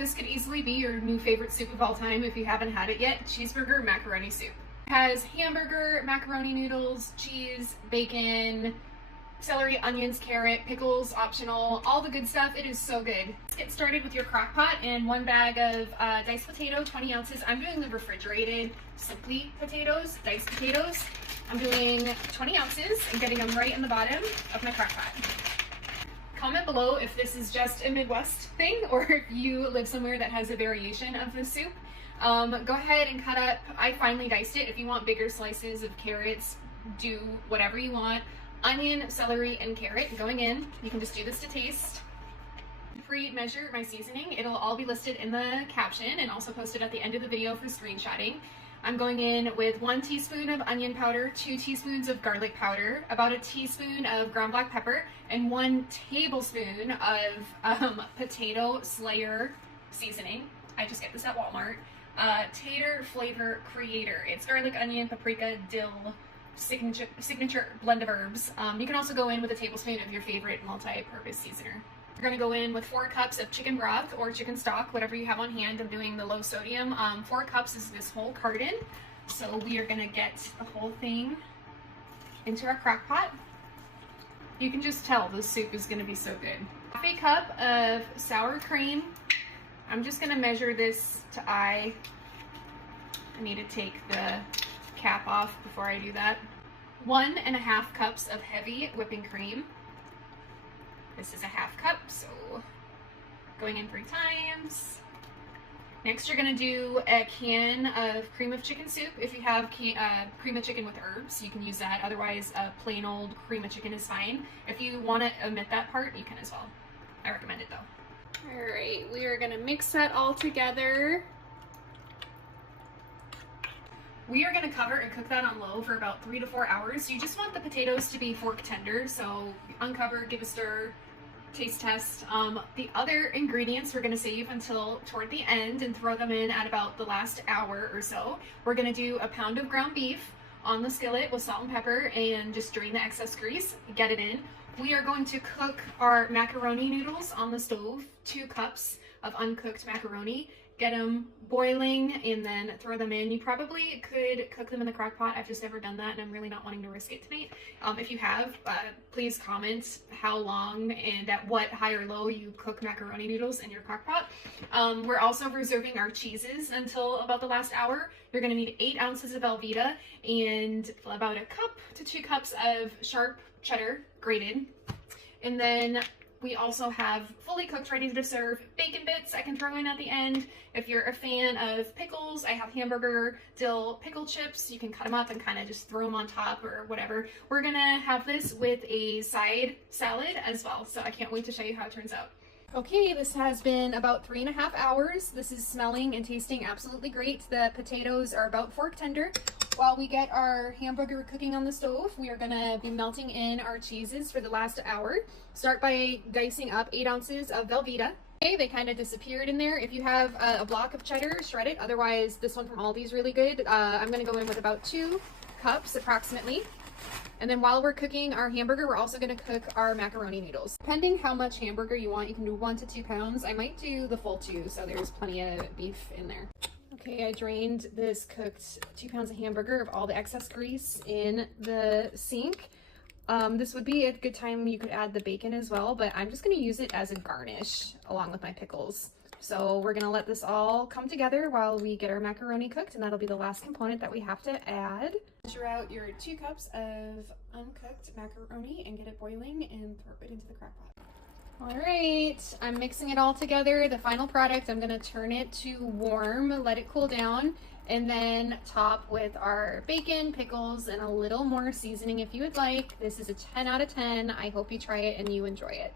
This could easily be your new favorite soup of all time if you haven't had it yet. Cheeseburger macaroni soup. It has hamburger, macaroni noodles, cheese, bacon, celery, onions, carrot, pickles, optional, all the good stuff. It is so good. Let's get started with your crock pot and 1 bag of diced potato, 20 ounces. I'm doing the refrigerated Simply potatoes, diced potatoes. I'm doing 20 ounces and getting them right in the bottom of my crock pot. Comment below if this is just a Midwest thing or if you live somewhere that has a variation of this soup. Go ahead and cut up, I finely diced it. If you want bigger slices of carrots, do whatever you want. Onion, celery, and carrot going in. You can just do this to taste. Pre-measure my seasoning. It'll all be listed in the caption and also posted at the end of the video for screenshotting. I'm going in with 1 teaspoon of onion powder, 2 teaspoons of garlic powder, about a teaspoon of ground black pepper, and 1 tablespoon of potato slayer seasoning. I just get this at Walmart. Tater Flavor Creator. It's garlic, onion, paprika, dill, signature blend of herbs. You can also go in with a tablespoon of your favorite multi-purpose seasoner. We're going to go in with 4 cups of chicken broth or chicken stock, whatever you have on hand. I'm doing the low sodium. 4 cups is this whole carton. So we are going to get the whole thing into our crock pot. You can just tell this soup is going to be so good. Half a cup of sour cream. I'm just going to measure this to eye. I need to take the cap off before I do that. 1.5 cups of heavy whipping cream. This is a half cup, so going in 3 times. Next, you're gonna do a can of cream of chicken soup. If you have cream of chicken with herbs, you can use that. Otherwise, a plain old cream of chicken is fine. If you wanna omit that part, you can as well. I recommend it though. All right, we are gonna mix that all together. We are going to cover and cook that on low for about 3 to 4 hours. You just want the potatoes to be fork tender, so uncover, give a stir, taste test. The other ingredients we're going to save until toward the end and throw them in at about the last hour or so. We're going to do a pound of ground beef on the skillet with salt and pepper and just drain the excess grease, get it in. We are going to cook our macaroni noodles on the stove, 2 cups of uncooked macaroni. Get them boiling and then throw them in. You probably could cook them in the crock pot. I've just never done that and I'm really not wanting to risk it tonight. If you have, please comment how long and at what high or low you cook macaroni noodles in your crock pot. We're also reserving our cheeses until about the last hour. You're gonna need 8 ounces of Velveeta and about 1 cup to 2 cups of sharp cheddar grated. And then we also have fully cooked, ready to serve bacon bits I can throw in at the end. If you're a fan of pickles, I have hamburger dill pickle chips. You can cut them up and kind of just throw them on top or whatever. We're gonna have this with a side salad as well, so I can't wait to show you how it turns out. Okay, this has been about 3.5 hours. This is smelling and tasting absolutely great. The potatoes are about fork tender. While we get our hamburger cooking on the stove, we are gonna be melting in our cheeses for the last hour. Start by dicing up 8 ounces of Velveeta. Okay, they kind of disappeared in there. If you have a block of cheddar, shred it. Otherwise, this one from Aldi is really good. I'm gonna go in with about 2 cups approximately. And then while we're cooking our hamburger, we're also gonna cook our macaroni noodles. Depending how much hamburger you want, you can do 1 to 2 pounds. I might do the full 2, so there's plenty of beef in there. Okay, I drained this cooked 2 pounds of hamburger of all the excess grease in the sink. This would be a good time you could add the bacon as well, but I'm just gonna use it as a garnish along with my pickles. So we're gonna let this all come together while we get our macaroni cooked, and that'll be the last component that we have to add. Measure out your 2 cups of uncooked macaroni and get it boiling and throw it into the crock pot. All right, I'm mixing it all together. The final product, I'm gonna turn it to warm, let it cool down, and then top with our bacon, pickles, and a little more seasoning if you would like. This is a 10 out of 10. I hope you try it and you enjoy it.